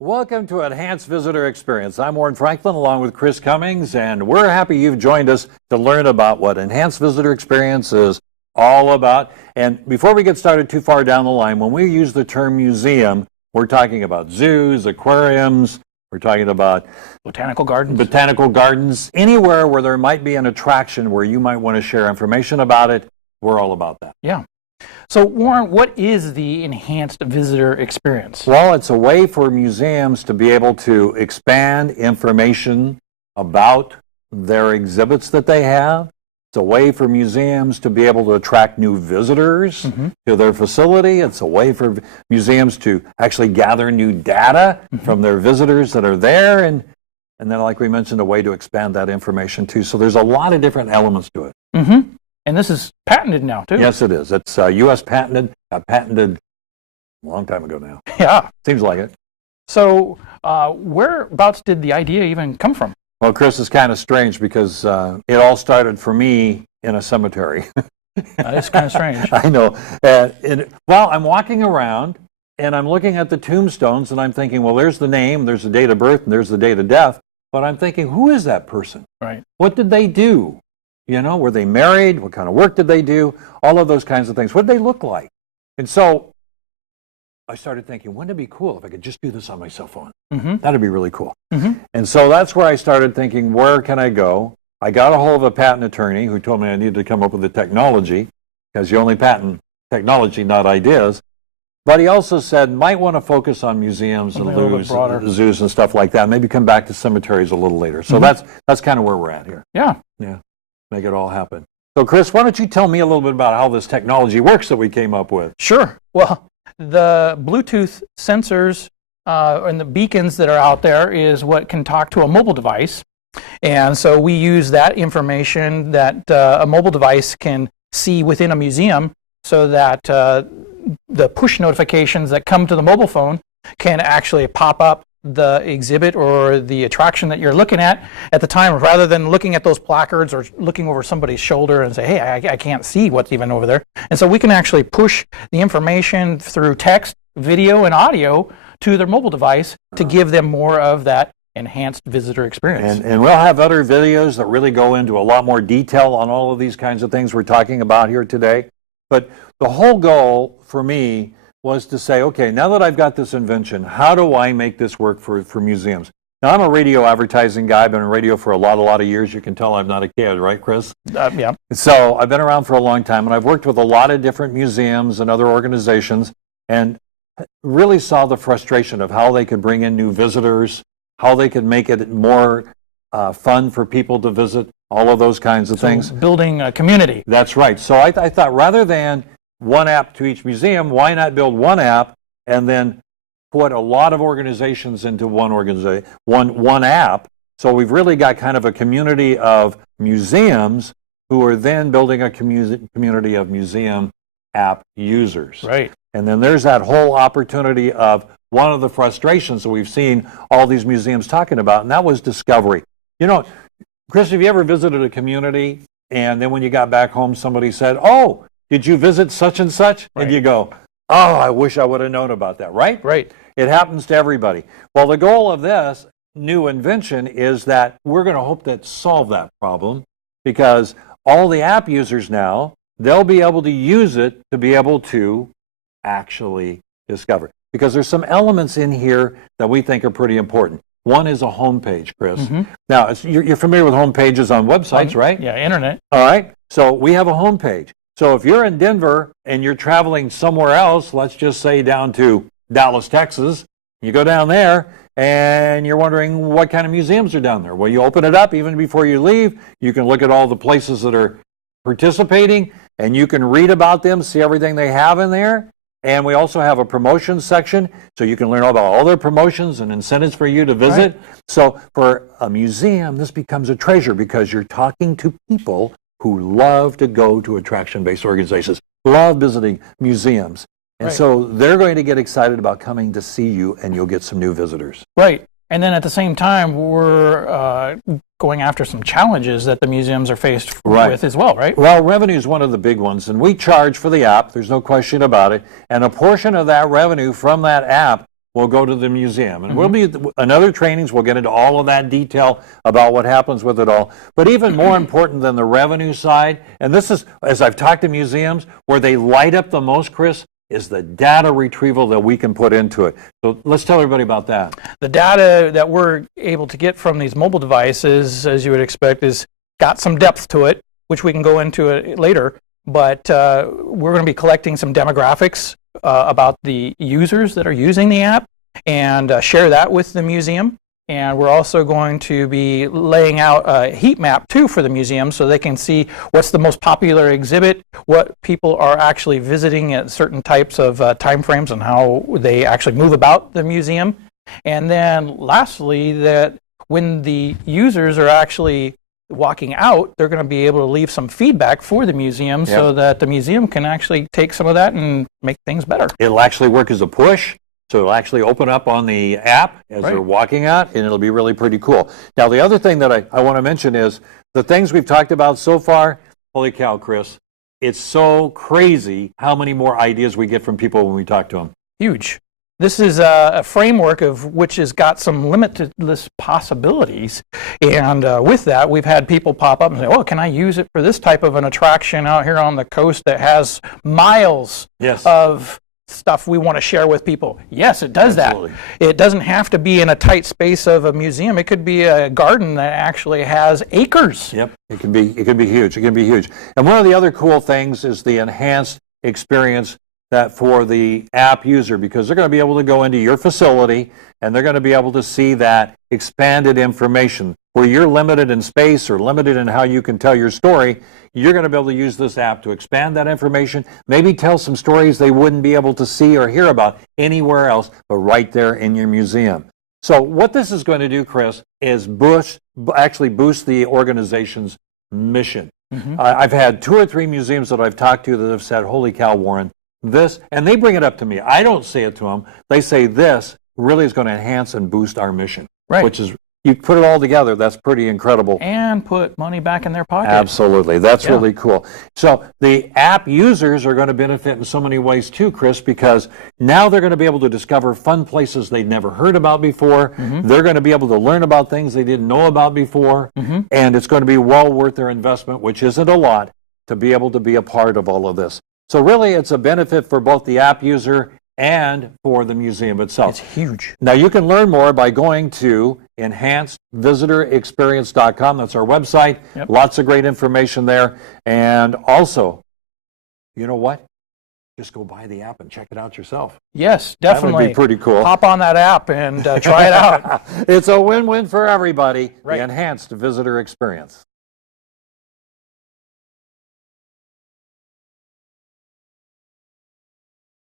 Welcome to Enhanced Visitor Experience. I'm Warren Franklin along with Chris Cummings, and we're happy you've joined us to learn about what Enhanced Visitor Experience is all about. And before we get started too far down the line, when we use the term museum, we're talking about zoos, aquariums, we're talking about botanical gardens, anywhere where there might be an attraction where you might want to share information about it. We're all about that. Yeah. So, Warren, what is the Enhanced Visitor Experience? Well, it's a way for museums to be able to expand information about their exhibits that they have. It's a way for museums to be able to attract new visitors to their facility. It's a way for museums to actually gather new data from their visitors that are there. And then, like we mentioned, a way to expand that information, too. So there's a lot of different elements to it. And this is patented now, too. Yes, it is. It's U.S. patented, patented a long time ago now. Yeah. Seems like it. So whereabouts did the idea even come from? Well, Chris, it's kind of strange because it all started for me in a cemetery. That is kind of strange. I know. Well, I'm walking around and I'm looking at the tombstones and I'm thinking, well, there's the name, there's the date of birth, and there's the date of death. But I'm thinking, who is that person? Right. What did they do? You know, were they married? What kind of work did they do? All of those kinds of things. What did they look like? And so I started thinking, wouldn't it be cool if I could just do this on my cell phone? That'd be really cool. And so that's where I started thinking, where can I go? I got a hold of a patent attorney who told me I needed to come up with the technology, because you only patent technology, not ideas. But he also said, might want to focus on museums and zoos and stuff like that. Maybe come back to cemeteries a little later. So that's kind of where we're at here. Yeah. Yeah. Make it all happen. So, Chris, why don't you tell me a little bit about how this technology works that we came up with? Sure. Well, the Bluetooth sensors and the beacons that are out there is what can talk to a mobile device. And so we use that information that a mobile device can see within a museum so that the push notifications that come to the mobile phone can actually pop up the exhibit or the attraction that you're looking at the time, rather than looking at those placards or looking over somebody's shoulder and say, hey, I can't see what's even over there. And so we can actually push the information through text, video, and audio to their mobile device to give them more of that enhanced visitor experience. And we'll have other videos that really go into a lot more detail on all of these kinds of things we're talking about here today. But the whole goal for me was to say, okay, now that I've got this invention, how do I make this work for museums? Now, I'm a radio advertising guy. I've been in radio for a lot of years. You can tell I'm not a kid, right, Chris? Yeah. So I've been around for a long time, and I've worked with a lot of different museums and other organizations, and really saw the frustration of how they could bring in new visitors, how they could make it more fun for people to visit, all of those kinds of things. Building a community. That's right. So I thought, rather than one app to each museum, why not build one app and then put a lot of organizations into one app? So we've really got kind of a community of museums who are then building a community of museum app users. Right. And then there's that whole opportunity of one of the frustrations that we've seen all these museums talking about, and that was discovery. You know, Chris, have you ever visited a community and then when you got back home, somebody said, oh, did you visit such and such? Right. And you go, oh, I wish I would have known about that, right? Right. It happens to everybody. Well, the goal of this new invention is that we're going to hope that solve that problem, because all the app users now, they'll be able to use it to be able to actually discover. Because there's some elements in here that we think are pretty important. One is a homepage, Chris. Now, you're familiar with homepages on websites, right? Yeah, internet. All right. So we have a homepage. So if you're in Denver and you're traveling somewhere else, let's just say down to Dallas, Texas, you go down there and you're wondering what kind of museums are down there. Well, you open it up even before you leave. You can look at all the places that are participating and you can read about them, see everything they have in there. And we also have a promotions section, so you can learn all about all their promotions and incentives for you to visit. Right. So for a museum, this becomes a treasure because you're talking to people who love to go to attraction-based organizations, love visiting museums. And so they're going to get excited about coming to see you, and you'll get some new visitors. Right. And then at the same time, we're going after some challenges that the museums are faced with as well, right? Well, revenue is one of the big ones, and we charge for the app. There's no question about it. And a portion of that revenue from that app will go to the museum. And we'll be, in other trainings, we'll get into all of that detail about what happens with it all. But even more important than the revenue side, and this is, as I've talked to museums, where they light up the most, Chris, is the data retrieval that we can put into it. So let's tell everybody about that. The data that we're able to get from these mobile devices, as you would expect, is got some depth to it, which we can go into it later. But we're going to be collecting some demographics about the users that are using the app and share that with the museum. And we're also going to be laying out a heat map too for the museum so they can see what's the most popular exhibit, what people are actually visiting at certain types of time frames, and how they actually move about the museum. And then lastly, that when the users are actually walking out, they're going to be able to leave some feedback for the museum so that the museum can actually take some of that and make things better. It'll actually work as a push, so it'll actually open up on the app as they're walking out, and it'll be really pretty cool. Now, the other thing that I want to mention is the things we've talked about so far. Holy cow, Chris, it's so crazy how many more ideas we get from people when we talk to them. Huge. This is a framework of which has got some limitless possibilities. And with that, we've had people pop up and say, oh, can I use it for this type of an attraction out here on the coast that has miles of stuff we want to share with people? Yes, it does that. It doesn't have to be in a tight space of a museum. It could be a garden that actually has acres. Yep, it can be huge. It can be huge. And one of the other cool things is the enhanced experience that for the app user, because they're going to be able to go into your facility and they're going to be able to see that expanded information. Where you're limited in space or limited in how you can tell your story, you're going to be able to use this app to expand that information, maybe tell some stories they wouldn't be able to see or hear about anywhere else, but right there in your museum. So what this is going to do, Chris, is boost the organization's mission. I've had 2 or 3 museums that I've talked to that have said, holy cow, Warren, this, and they bring it up to me. I don't say it to them. They say this really is going to enhance and boost our mission, which is, you put it all together, that's pretty incredible. And put money back in their pocket. Absolutely. That's really cool. So the app users are going to benefit in so many ways too, Chris, because now they're going to be able to discover fun places they'd never heard about before. They're going to be able to learn about things they didn't know about before. And it's going to be well worth their investment, which isn't a lot, to be able to be a part of all of this. So really, it's a benefit for both the app user and for the museum itself. It's huge. Now, you can learn more by going to enhancedvisitorexperience.com. That's our website. Lots of great information there. And also, you know what? Just go buy the app and check it out yourself. Yes, definitely. That would be pretty cool. Hop on that app and try it out. It's a win-win for everybody. The enhanced visitor experience.